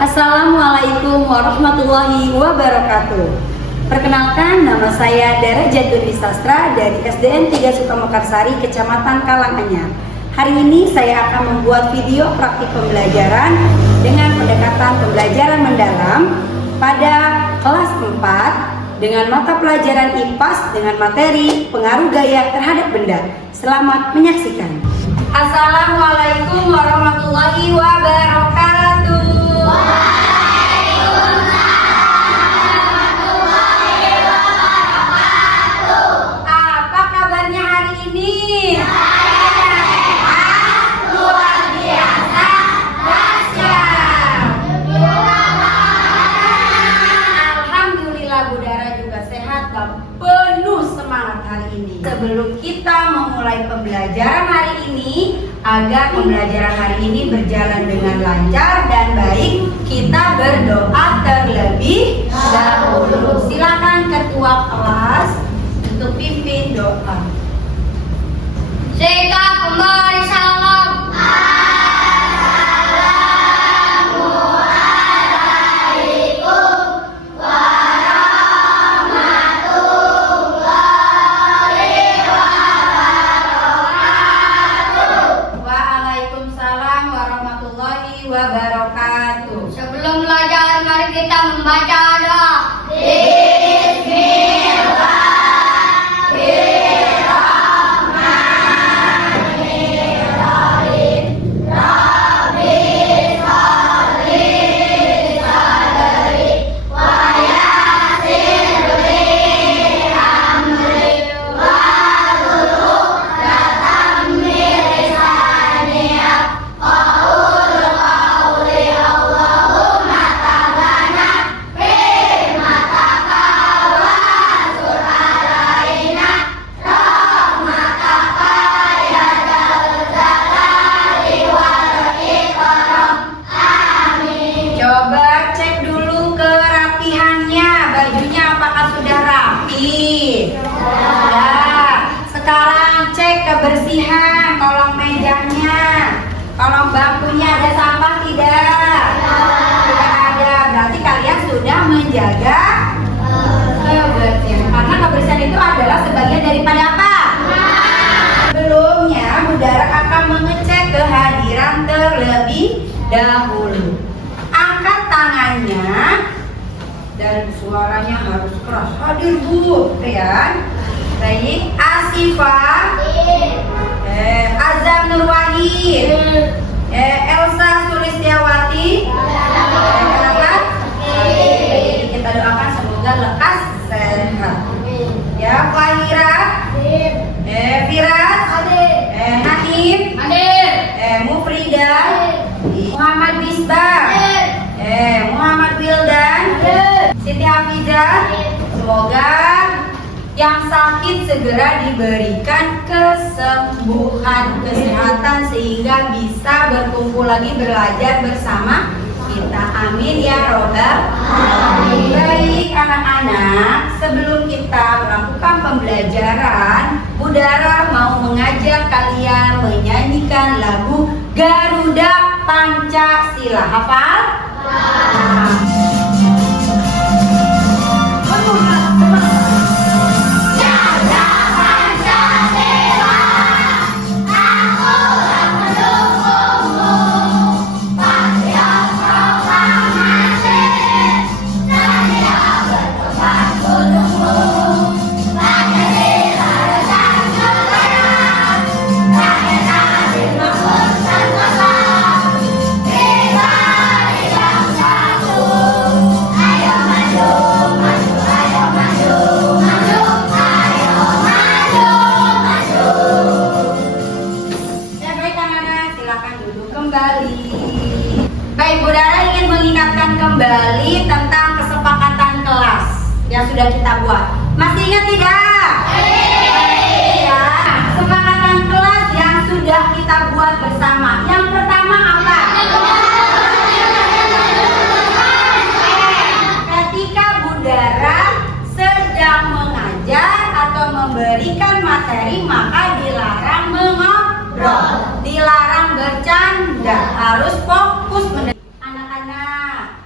Assalamualaikum warahmatullahi wabarakatuh. Perkenalkan, nama saya Dara Jatuni Sastra dari SDN 3 Sukamekarsari, Kecamatan Karanganyar. Hari ini saya akan membuat video praktik pembelajaran dengan pendekatan pembelajaran mendalam pada kelas 4 dengan mata pelajaran IPAS dengan materi pengaruh gaya terhadap benda. Selamat menyaksikan. Assalamualaikum warahmatullahi wabarakatuh. Apa kabarnya hari ini? Luar biasa dahsyat. Alhamdulillah Bu Dara juga sehat dan penuh semangat hari ini. Sebelum kita memulai pembelajaran hari ini, agar pembelajaran hari ini berjalan dengan lancar dan baik, kita berdoa terlebih dahulu. Silakan ketua kelas untuk pimpin doa. Sikap memberi salam. Waalaikumsalam warahmatullahi wabarakatuh. Sebelum belajar, mari kita membaca doa. Coba cek dulu kerapihannya, bajunya apakah sudah rapi? Sudah. Sekarang cek kebersihan kolong mejanya, kolong bangkunya ada sampah tidak? Tidak ada. Berarti kalian sudah menjaga kebersihan. Karena kebersihan itu adalah sebagian daripada apa? Sebelumnya, Bu Dara akan mengecek kehadiran terlebih dahulu. Angkat tangannya dan suaranya harus keras. Hadir Bu, ya. Baik, Asifah, Azam Nur Wahid, Elsa Sulistiawati. Selamat. Kita doakan semoga lekas sehat. Ya, Fahira, Firas, Hanif, Mufrida, Muhammad Bisbah, Muhammad Wildan, Siti Hafizah. Semoga yang sakit segera diberikan kesembuhan, kesehatan sehingga bisa berkumpul lagi belajar bersama kita. Amin ya robbal alamin. Baik anak-anak, sebelum kita melakukan pembelajaran, Bu Dara mau mengajak kalian menyanyikan lagu Garuda Pancasila. Hafal? Baik, Bu Dara ingin mengingatkan kembali tentang kesepakatan kelas yang sudah kita buat. Masih ingat tidak? Ya, kesepakatan kelas yang sudah kita buat bersama. Yang pertama apa? Ketika Bu Dara sedang mengajar atau memberikan materi, maka dilarang mengobrol, dilarang bercanda, harus fokus mendengar. Anak-anak,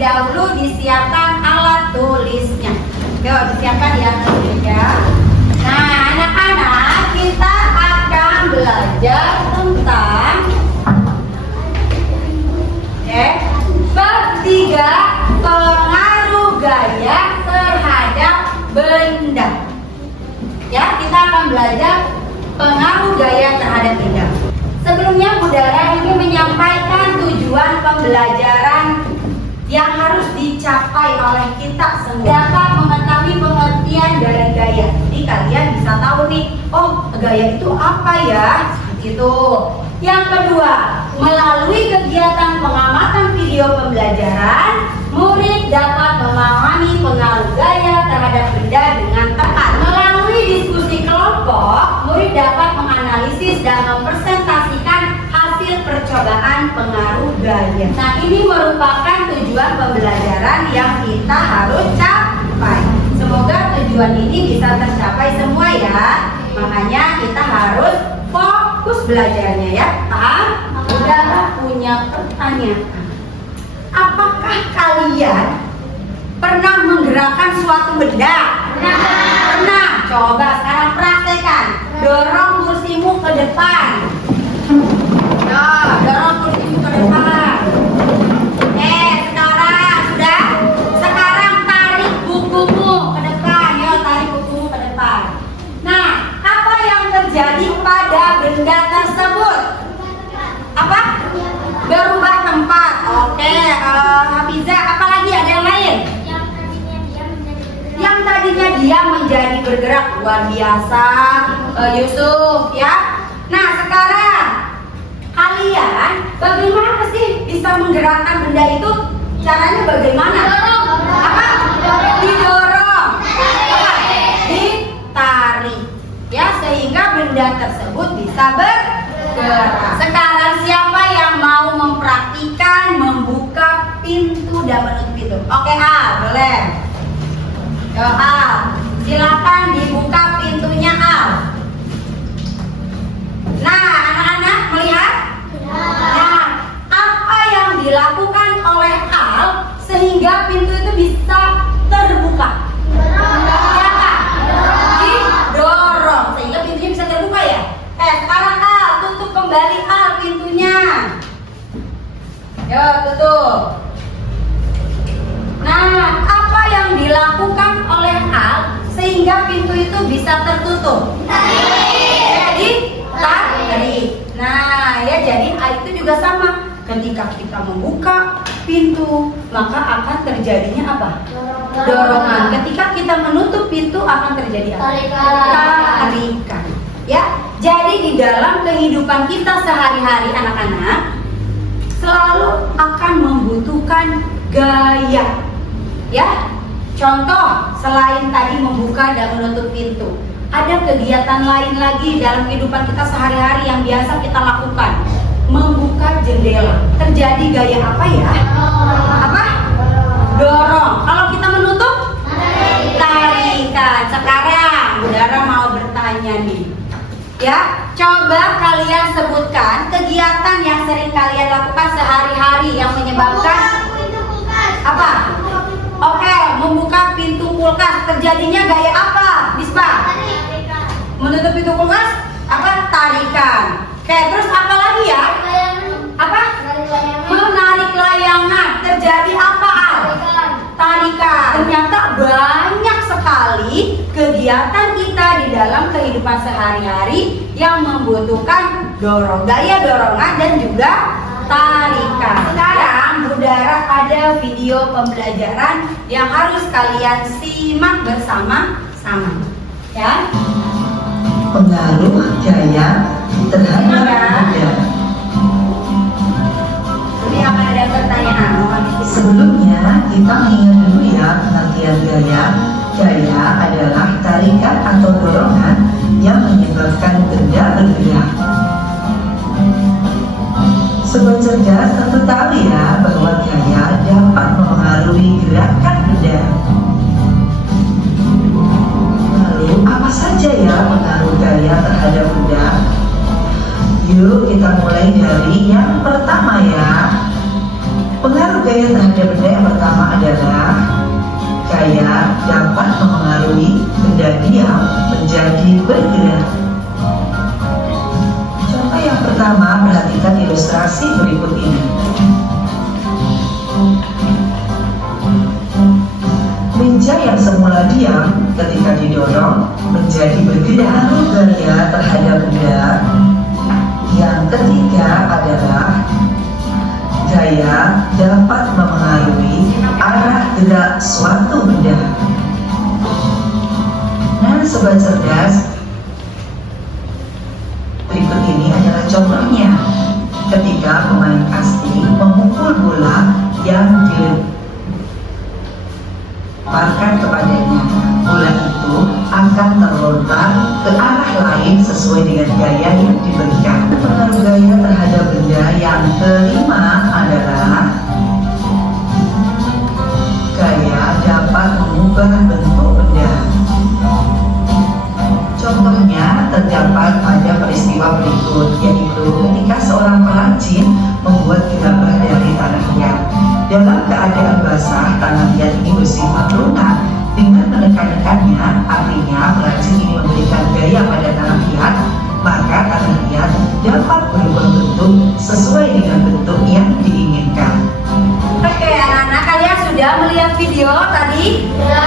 terlebih dahulu disiapkan alat tulisnya. Yuk, disiapkan ya ya. Nah, anak-anak, kita akan belajar tentang bab 3, pengaruh gaya terhadap benda. Ya, kita akan belajar pengaruh gaya terhadap benda. Sebelumnya Budara ingin menyampaikan tujuan pembelajaran yang harus dicapai oleh kita semua. Dapat mengetahui pengertian dari gaya. Jadi kalian bisa tahu nih, oh gaya itu apa ya? Itu. Yang kedua, melalui kegiatan pengamatan video pembelajaran, murid dapat memahami pengaruh gaya terhadap benda dengan tepat. Melalui diskusi kelompok, murid dapat menganalisis dan mempresentasikan hasil percobaan pengaruh gaya. Nah, ini merupakan tujuan pembelajaran yang kita harus capai. Semoga tujuan ini bisa tercapai semua ya. Makanya kita harus fokus belajarnya ya. Paham? Udah punya pertanyaan. Apakah kalian pernah menggerakkan suatu benda? Pernah. Coba sekarang praktekkan. Dorong kursimu ke depan. Nah, dorong kursimu ke depan. Sekarang sudah. Sekarang tarik bukumu ke depan. Yo, tarik bukumu ke depan. Nah, apa yang terjadi pada benda tersebut? Apa? Berubah tempat. Oke, Hafiza, apalagi ada yang lain? Yang tadinya dia menjadi bergerak. Luar biasa, Yusuf ya. Nah, sekarang kalian bagaimana sih bisa menggerakkan benda itu? Caranya bagaimana? Apa? Didorong. Apa? Ditarik. Ya, sehingga benda tersebut bisa bergerak. Sekarang siapa yang mau mempraktikkan membuka pintu dan menutup pintu? Oke, Al, boleh. Yo, Al, silakan dibuka pintunya, Al. Nah, anak-anak melihat? Nah, apa yang dilakukan oleh Al sehingga pintu itu bisa terbuka? Ya, didorong sehingga pintunya bisa terbuka ya. Sekarang Al, tutup kembali Al pintunya. Yo, tutup. Nah, apa yang dilakukan oleh Al sehingga pintu itu bisa tertutup? Jadi tarik. Nah, ya jadi itu juga sama. Ketika kita membuka pintu, maka akan terjadinya apa? Dorongan. Ketika kita menutup pintu akan terjadi apa? Tarikan. Ya. Jadi di dalam kehidupan kita sehari-hari anak-anak selalu akan membutuhkan gaya. Ya. Contoh, selain tadi membuka dan menutup pintu, ada kegiatan lain lagi dalam kehidupan kita sehari-hari yang biasa kita lakukan. Membuka jendela. Terjadi gaya apa ya? Apa? Dorong. Kalau kita menutup? Tarikan. Sekarang Budara mau bertanya nih. Ya, coba kalian sebutkan kegiatan yang sering kalian lakukan sehari-hari yang menyebabkan apa? Oke, membuka pintu kulkas. Terjadinya gaya apa? Bisma? Menutup pintu kulkas? Apa? Tarikan. Oke, terus apa lagi ya? Apa? Menarik layangan. Terjadi apa, Al? Tarikan. Ternyata banyak sekali kegiatan kita di dalam kehidupan sehari-hari yang membutuhkan gaya dorongan dan juga tarikan. Sekarang Budara ada video pembelajaran yang harus kalian simak bersama-sama. Ya. Pengaruh gaya terhadap benda. Ini akan ada pertanyaan. Sebelumnya kita mengingat dulu ya pengertian gaya. Gaya adalah tarikan atau dorongan yang menyebabkan benda bergerak. Sobat cerdas tentu tahu ya bahwa gaya dapat mempengaruhi gerakan benda. Lalu apa saja ya pengaruh gaya terhadap benda? Yuk kita mulai dari yang pertama ya. Pengaruh Pengaruh gaya terhadap benda yang pertama adalah gaya dapat memengaruhi benda diam menjadi bergerak. Contoh yang pertama, perhatikan ilustrasi berikut ini. Meja yang semula diam ketika didorong menjadi bergerak. Gaya terhadap benda yang ketiga adalah gaya dapat memengaruhi arah gerak suatu benda. Nah, sobat cerdas, berikut ini adalah contohnya ketika pemain kasti memukul bola yang dilemparkan kepadanya. Bola itu akan terlontar ke arah lain sesuai dengan gaya yang diberikan. Pengaruh gaya terhadap benda yang kelima adalah gaya dapat mengubah bentuk benda. Contohnya terdapat pada peristiwa berikut, yaitu ketika seorang perajin membuat gerabah dari tanah liat. Dalam keadaan basah, tanah liat ini bersifat lunak. Dengan menekan-nekannya, artinya perajin ini memberikan gaya pada tanah liat, maka tanah liat dapat berubah bentuk sesuai dengan bentuk yang diinginkan. Oke, anak-anak, kalian sudah melihat video tadi? Ya.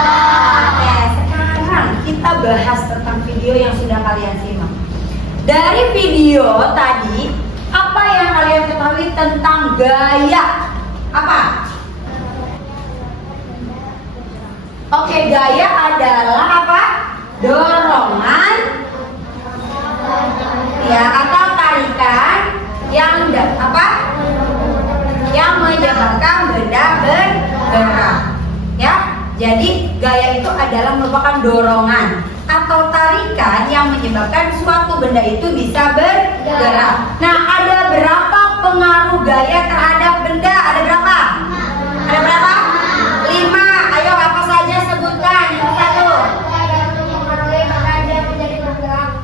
Oke, sekarang kita bahas tentang video yang sudah kalian simak. Dari video tadi, apa yang kalian ketahui tentang gaya? Apa? Oke, gaya adalah apa? Dorongan ya atau tarikan yang yang menyebabkan benda bergerak. Ya, jadi gaya itu adalah merupakan dorongan atau tarikan yang menyebabkan suatu benda itu bisa bergerak. Nah, ada berapa pengaruh gaya terhadap benda? Ada berapa? Ada berapa? 5. Ayo, apa saja sebutkan? Yang satu.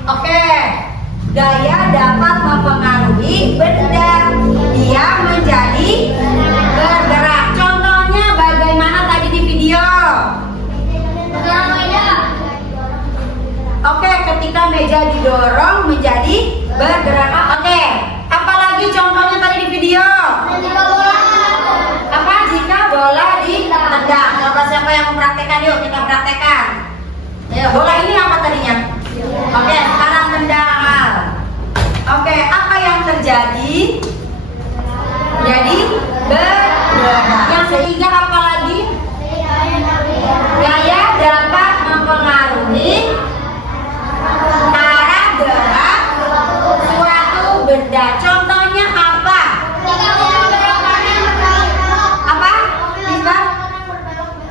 Oke, gaya dapat mempengaruhi benda dia menjadi bergerak. Contohnya bagaimana tadi di video? Oke, ketika meja didorong menjadi bergerak. Oke, apalagi contohnya tadi di video? Apa? Jika bola ditendang. Coba siapa yang mempraktekkan? Yuk kita praktekkan. Ayo, bola ini apa tadinya? Oke, sekarang tendang. Oke, apa yang terjadi? Jadi bergerak. Yang ketiga apa lagi? Gaya dapat mempengaruhi arah gerak suatu benda. Contohnya apa? Apa? Bisa?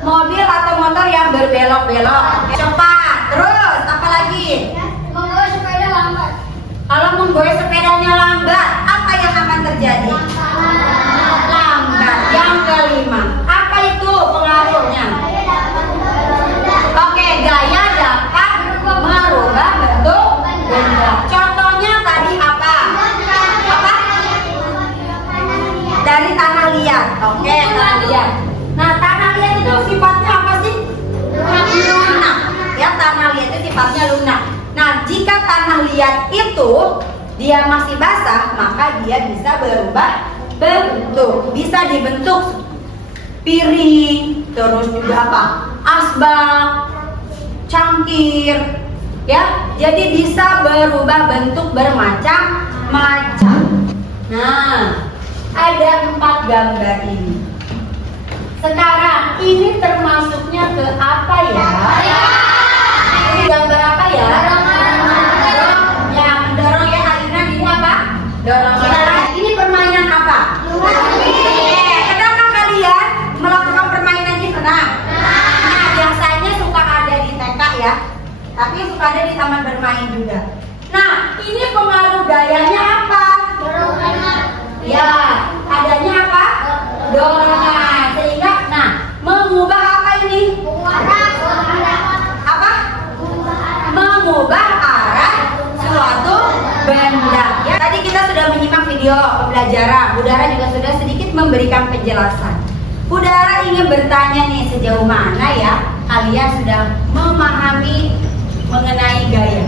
Mobil atau motor yang berbelok-belok. Cepat. Terus apa lagi? Kalau menggoyang sepedanya lambat, apa yang akan terjadi? Lambat. Yang kelima, apa itu pengaruhnya? Oke, gaya dapat merubah bentuk benda. Contohnya tadi apa? Apa? Dari tanah liat. Oke, tanah liat. Nah, tanah liat itu sifatnya apa sih? Lunak. Ya, tanah liat itu sifatnya lunak. Nah, jika tanah liat itu dia masih basah, maka dia bisa berubah bentuk. Bisa dibentuk piring, terus juga apa? Asbak, cangkir, ya. Jadi bisa berubah bentuk bermacam-macam. Nah, ada 4 gambar ini. Sekarang ini termasuknya ke apa ya? Ini gambar apa ya? Yang mendorong ya, Alina, ini apa? Dorongan. Ini permainan apa? Pernahkah kalian melakukan permainan ini? Pernah? Nah, biasanya suka ada di TK ya, tapi suka ada di taman bermain juga. Nah, ini pengaruh gayanya apa? Dorongan. Ya, adanya apa? Dorongan. Sehingga, nah, mengubah apa ini? Apa? Mengubah arah suatu benda. Ya, tadi kita sudah menyimak video pembelajaran. Budara juga sudah sedikit memberikan penjelasan. Budara ingin bertanya nih, sejauh mana ya kalian sudah memahami mengenai gaya.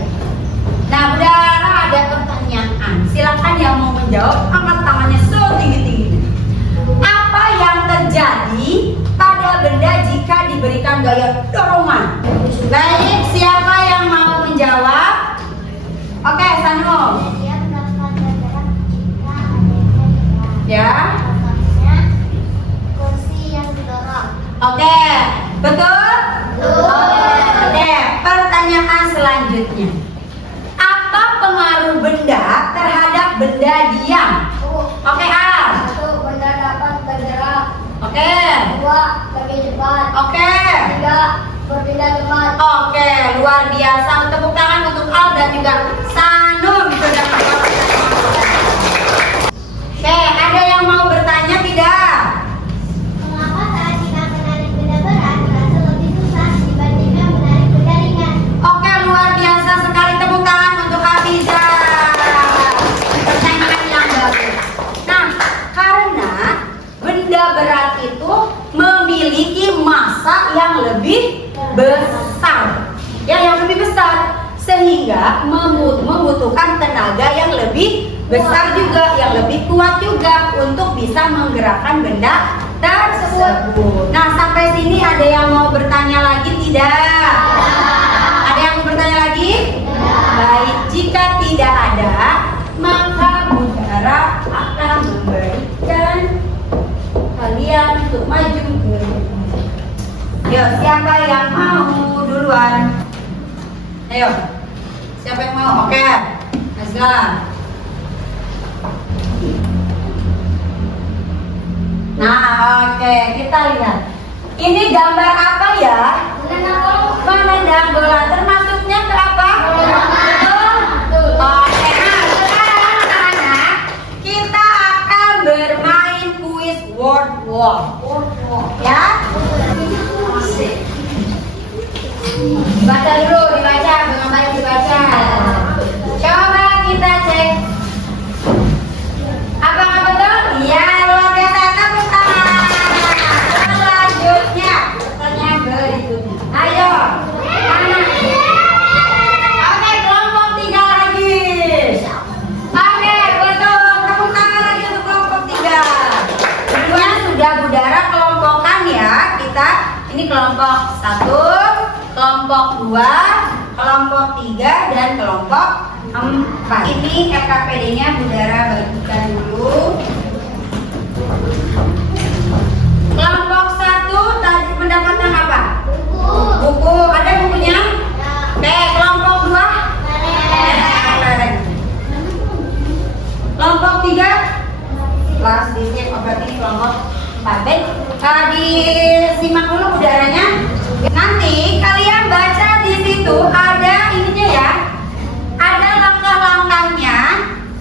Nah, Budara ada pertanyaan. Silakan yang mau menjawab angkat tangannya setinggi-tingginya. Apa yang terjadi pada benda jika diberikan gaya dorongan? Baik, siapa yang mau menjawab? Oke, Sanul. Dia mendapat bergerak jika ada Ya. contohnya kursi yang didorong. Oke, betul? Oke, pertanyaan selanjutnya. Apa pengaruh benda terhadap benda diam? Oke, Al. 1. Benda dapat bergerak. Oke. 2. Lebih cepat. Oke. 3. Berpindah tempat. Oke, luar biasa. Tepuk tangan untuk Al dan juga Sanum sudah menjawab. Oke, ada yang mau bertanya tidak? Mengapa saat kita menarik benda berat terasa lebih susah dibandingkan menarik benda ringan? Oke, luar biasa sekali. Tepuk tangan untuk Abiza. Pertanyaan yang bagus. Nah, karena benda berat itu memiliki massa yang lebih besar, ya, yang lebih besar, sehingga membutuhkan tenaga yang lebih besar juga, yang lebih kuat juga untuk bisa menggerakkan benda tersebut. Nah, sampai sini ada yang mau bertanya lagi tidak? Ada yang mau bertanya lagi? Baik, jika tidak ada, maka Budara akan memberikan kalian untuk maju ke depan. Ayo, siapa yang mau duluan? Ayo, siapa yang mau? Oke, let's go. Nah, oke, kita lihat. Ini gambar apa ya? Menendang bola. Termasuknya ke apa? Betul. Oke, nah sekarang anak-anak kita akan bermain kuis word walk. Ya? Baca dulu, dibaca, gambar dibaca. Coba kita cek. Apakah betul? Iya, luar biasa. Tepuk tangan. Selanjutnya, pertanyaan berikutnya. Ayo. Anak. Oke, kelompok 3 lagi. Oke, betul. Tepuk tangan lagi untuk kelompok 3. Kedua sudah Budara kelompokkan ya. Kita ini kelompok 1, kelompok 2, kelompok 3, dan kelompok 4. Ini RKPD-nya Budara bagikan dulu. Kelompok 1 tadi mendapatkan apa? Buku. Ada bukunya? Oke, kelompok 2? Lereng. Kelompok 3? Plastik. Berarti kelompok 4. Baik, disimak dulu Budaranya. Nanti kalian baca di situ ada ininya ya. Ada langkah-langkahnya.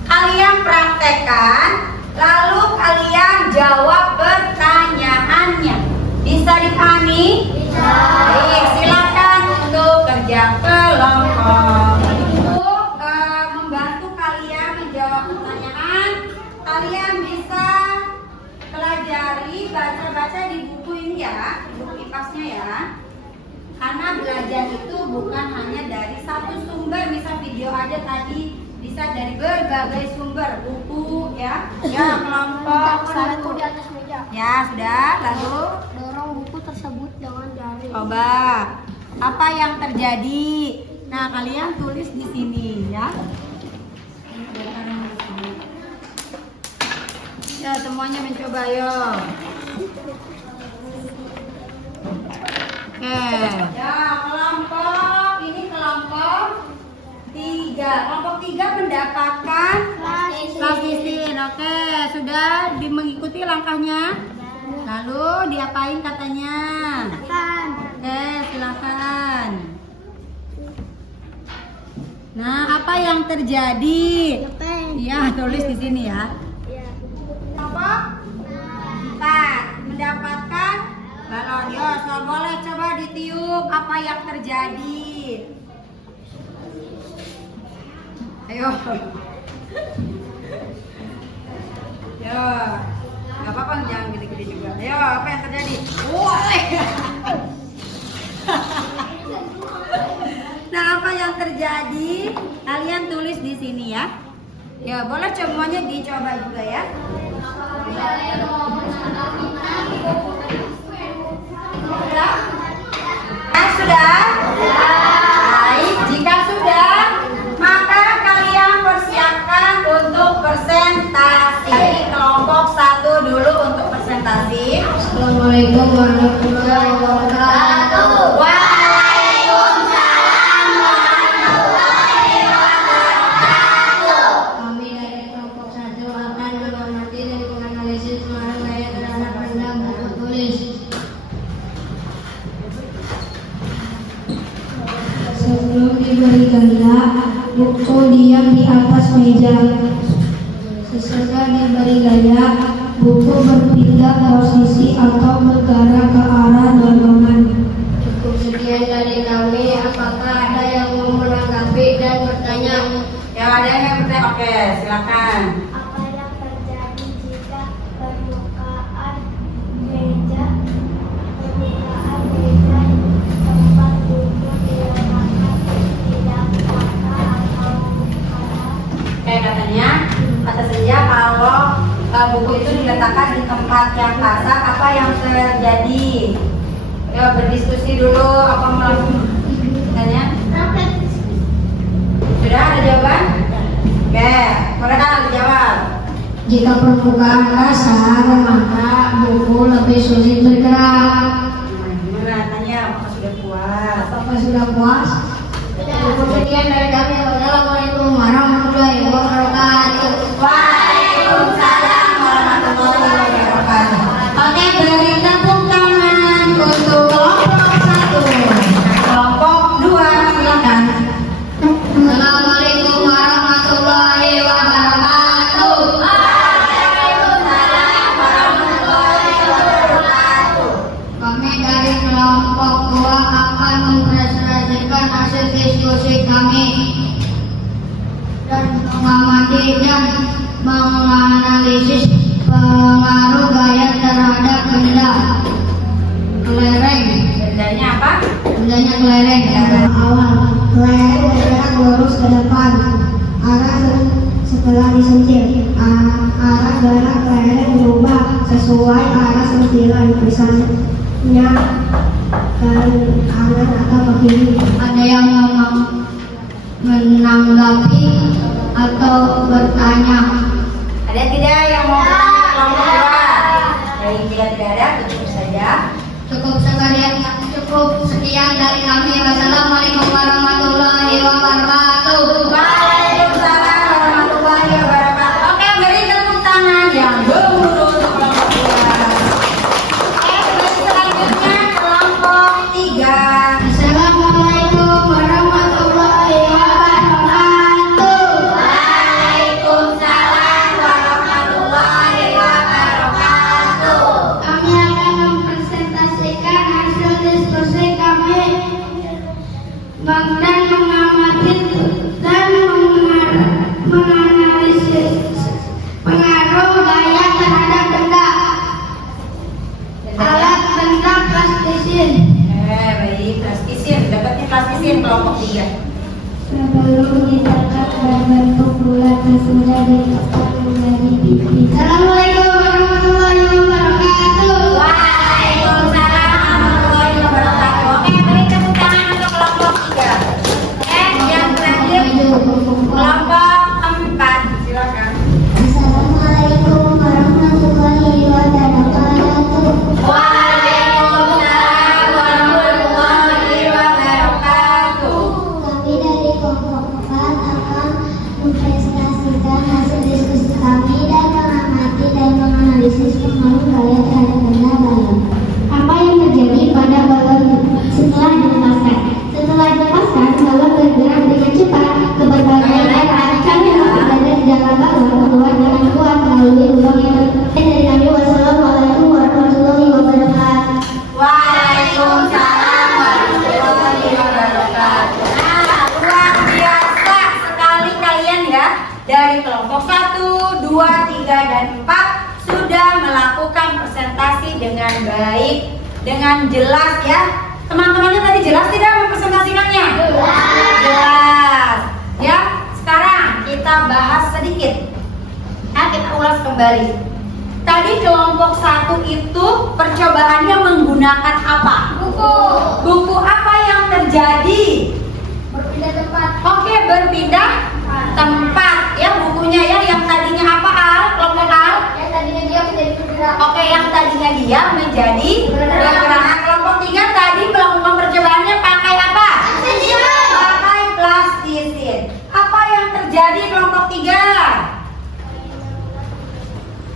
Kalian praktekkan, lalu kalian jawab pertanyaannya. Bisa dipahami? Bisa. Baik, silakan untuk kerja kelompok. Untuk membantu kalian menjawab pertanyaan, kalian bisa pelajari, baca-baca di buku ini ya, buku IPAS-nya ya. Karena belajar itu bukan hanya dari satu sumber, misal video aja tadi, bisa dari berbagai sumber, buku ya. Ya, kelompok 1. di atas meja. Ya, sudah. Lalu Dorong buku tersebut dengan jari. coba apa yang terjadi. Nah, kalian tulis di sini ya. Ya, semuanya mencoba yo. Oke. Ya, kelompok ini kelompok 3. Kelompok 3 mendapatkan plastisin. Oke, sudah mengikuti langkahnya. Lalu diapain katanya? Oke, silakan. Nah, apa yang terjadi? Iya, tulis di sini ya. Kelompok 4 mendapatkan balon. Yo, so boleh coba ditiup apa yang terjadi. Ayo. Yo. Gak apa-apa, jangan gede-gede juga. Ayo, apa yang terjadi? Woi. Nah, apa yang terjadi? Kalian tulis di sini ya. Ya, boleh semuanya dicoba juga ya. Sudah? Baik, jika sudah, maka kalian persiapkan untuk presentasi. Jadi kelompok 1 dulu untuk presentasi. Assalamualaikum warahmatullahi wabarakatuh. Waalaikumsalam warahmatullahi wabarakatuh. Kami dari kelompok 1 akan mengamati dan menganalisis pengaruh gaya terhadap benda buku tulis. Sebelum diberi gaya, buku diam di atas meja. Sesudah diberi gaya, buku berpindah posisi atau bergerak ke arah dorongan. Cukup sekian dari kami. Apakah ada yang mau menanggapi dan bertanya? Ya, ada yang bertanya? Oke, silakan. Apa yang terjadi jika permukaan meja tempat buku diletakkan tidak rata atau arah? Kayak kata Senja, kalau buku itu diletakkan di tempat yang kasar, apa yang terjadi? Ya, berdiskusi dulu, apa mau langsung tanya? Sudah ada jawaban? Oke, mereka dijawab. Jika permukaan kasar, maka buku lebih sulit bergerak. Gimana? Tanya, apakah sudah puas? Apakah sudah puas? Cukup sekian dari kami. Wassalamualaikum warahmatullahi wabarakatuh. Waalaikumsalam warahmatullahi wabarakatuh. Oke, beri tepuk tangan untuk kelompok 1. Kelompok 2, silakan. Assalamualaikum warahmatullahi wabarakatuh. Waalaikumsalam warahmatullahi wabarakatuh. Kami dari kelompok 2 akan mempresentasikan hasil diskusi kami dan mengamati dan menganalisis pengaruh gaya terhadap benda. Kelereng. Bendanya apa? Bendanya kelereng. Awal, kelereng bergerak lurus ke depan. Arah setelah disentil, arah gerak kelereng berubah sesuai arah sentilan. Misalnya ke kanan atau ke kiri. Ada yang mau menanggapi atau bertanya? Ada tidak yang mau bertanya ke kelompok 2? Baik, jika tidak ada, cukup saja. Cukup sekian dari kami. Wassalamualaikum warahmatullahi wabarakatuh. Waalaikumsalam warahmatullahi wabarakatuh. Oke, beri tepuk tangan yang gemuruh untuk kelompok 2. Baik, selanjutnya kelompok 3. Assalamualaikum warahmatullahi wabarakatuh. Waalaikumsalam warahmatullahi wabarakatuh. Kami akan mempresentasikan hasil diskusi kami dan mengamati dan menganalisis pengaruh gaya terhadap benda. Alat benda plastisin. Baik, plastisin. Dapatnya plastisin kelompok 3. Sebelum dicetak berbentuk bulat sesudah ditekan menjadi pipi. Assalamualaikum warahmatullahi wabarakatuh. Waalaikumsalam warahmatullahi wabarakatuh. Oke, beri tepuk tangan untuk kelompok 3. Yang terakhir kelompok 4. Silakan. Assalamualaikum warahmatullahi wabarakatuh. Waalaikumsalam warahmatullahi wabarakatuh. Kami dari kelompok 4 akan mempresentasikan hasil diskusi kami dan mengamati dan dengan baik, dengan jelas ya. Teman-temannya tadi jelas tidak mempresentasikannya? Jelas. Ya, sekarang kita bahas sedikit. Nah, kita ulas kembali. Tadi kelompok 1 itu percobaannya menggunakan apa? Buku. Buku apa yang terjadi? Berpindah tempat. Oke, berpindah tempat ya bukunya ya. Yang tadinya apa Al? Kelompok Al? Yang tadinya dia menjadi bergerak. Oke, yang tadinya dia menjadi bergerak. Kelompok 3 tadi melakukan percobaannya pakai apa? Pakai plastisin. Apa yang terjadi kelompok 3?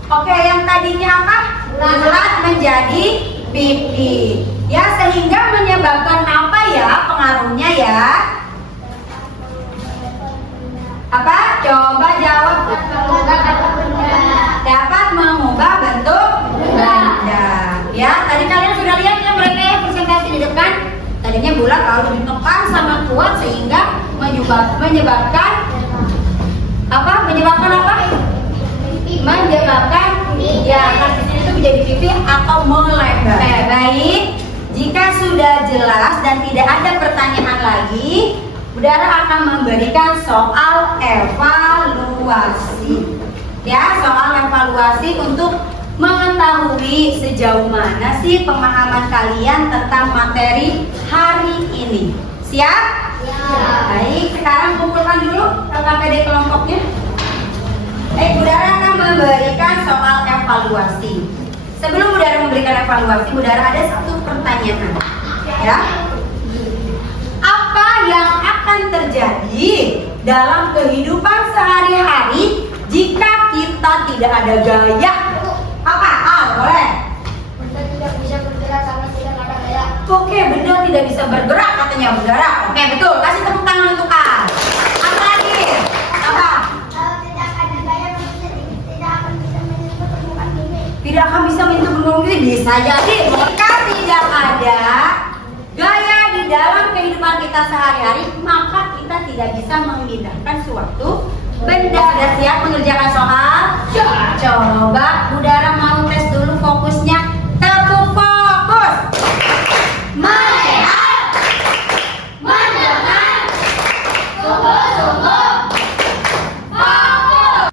Oke, yang tadinya apa? Bulat menjadi pipi. Ya, sehingga menyebabkan apa ya pengaruhnya ya? Apa? Coba jawab. Dapat mengubah bentuk benda. Ya, tadi kalian sudah lihat ya mereka yang presentasi di depan. Tadinya bulat lalu ditekan sangat kuat sehingga menyebabkan apa? Menyebabkan ya plastisin itu menjadi pipi atau melebar. Baik, jika sudah jelas dan tidak ada pertanyaan lagi, Budara akan memberikan soal evaluasi. Ya, soal evaluasi untuk mengetahui sejauh mana sih pemahaman kalian tentang materi hari ini. Siap? Baik, sekarang kumpulkan dulu LKPD kelompoknya. Budara akan memberikan soal evaluasi. Sebelum Budara memberikan evaluasi, Budara ada satu pertanyaan. Ya. Apa yang akan terjadi dalam kehidupan sehari-hari jika kita tidak ada gaya? Apa? Boleh. Benda tidak bisa bergerak karena tidak ada gaya. Oke, benda tidak bisa bergerak katanya Budara. Oke, betul. Kasih tepuk tangan untuk Al. Apa lagi? Apa? Tidak akan bisa menyentuh permukaan bumi. Bisa jadi jika tidak ada gaya di dalam kehidupan kita sehari-hari, maka kita tidak bisa memindahkan suatu benda. Sudah siap mengerjakan soal? Coba Budara mau tes dulu fokusnya. Tepuk fokus. Melihat, mendengar, sungguh-sungguh fokus.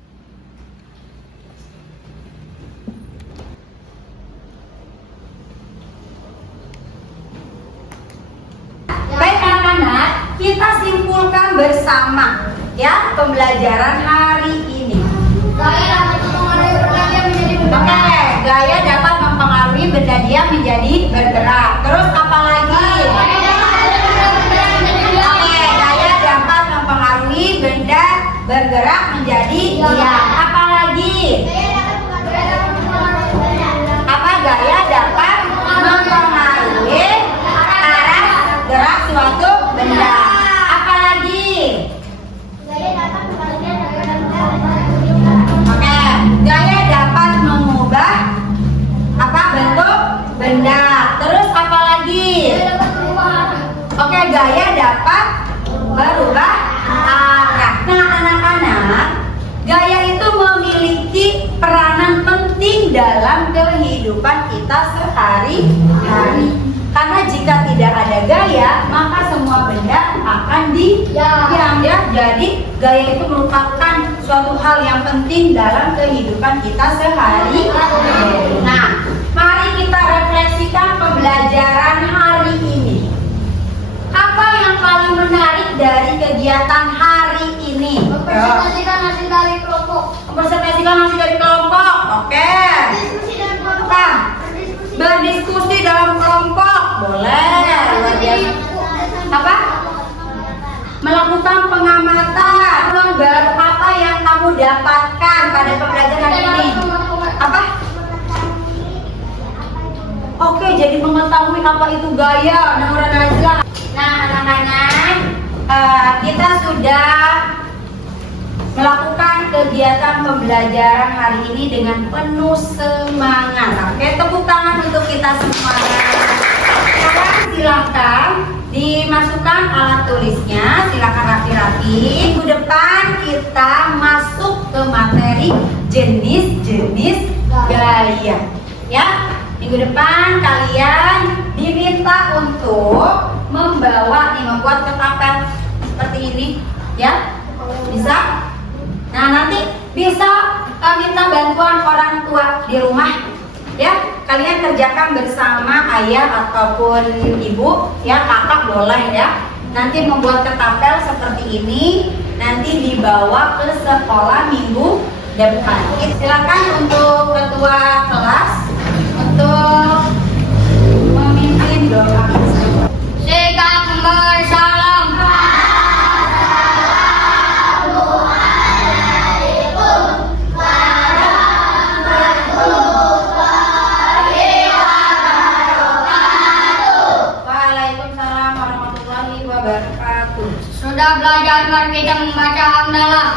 Baik anak-anak, kita simpulkan bersama ya pembelajaran hari ini. Gaya dapat mempengaruhi benda dia menjadi Oke, bergerak. gaya dapat mempengaruhi benda dia menjadi bergerak. Terus apa lagi? Oke, gaya dapat mempengaruhi benda bergerak menjadi diam. Apa lagi? Apa gaya dapat mempengaruhi arah gerak suatu benda? Apa lagi? Oke, gaya dapat mengubah apa bentuk benda. Terus apa lagi? Oke, gaya dapat berubah arah. Nah, anak-anak, gaya itu memiliki peranan penting dalam kehidupan kita sehari-hari. Karena jika tidak ada gaya, maka semua benda akan diam ya. Jadi gaya itu merupakan suatu hal yang penting dalam kehidupan kita sehari-hari. Nah, mari kita refleksikan pembelajaran hari ini. Apa yang paling menarik dari kegiatan hari ini? Mempresentasikan hasil dari kelompok. Mempresentasikan hasil dari kelompok. Oke. Diskusi dan kelompok. Apa? Berdiskusi dalam kelompok. Boleh. Luar biasa. Apa? Melakukan pengamatan. Baru apa yang kamu dapatkan pada pembelajaran ini? Apa? Oke, jadi mengetahui apa itu gaya. Nurul Najla. Nah, anak-anak, kita sudah melakukan kegiatan pembelajaran hari ini dengan penuh semangat. Oke, tepuk tangan untuk kita semua. Sekarang silakan dimasukkan alat tulisnya, silakan rapi-rapi. Minggu depan kita masuk ke materi jenis-jenis gaya. Ya, Minggu depan kalian diminta untuk membuat ketapel seperti ini, ya. Bisa? Nah, nanti bisa minta bantuan orang tua di rumah, ya. Kalian kerjakan bersama ayah ataupun ibu, ya, kakak boleh ya. Nanti membuat ketapel seperti ini, nanti dibawa ke sekolah minggu depan. Silakan untuk ketua kelas untuk memimpin doa. Sikap bersalam. Waalaikumsalam warahmatullahi wabarakatuh. Sudah belajar, mari kita membaca hamdalah.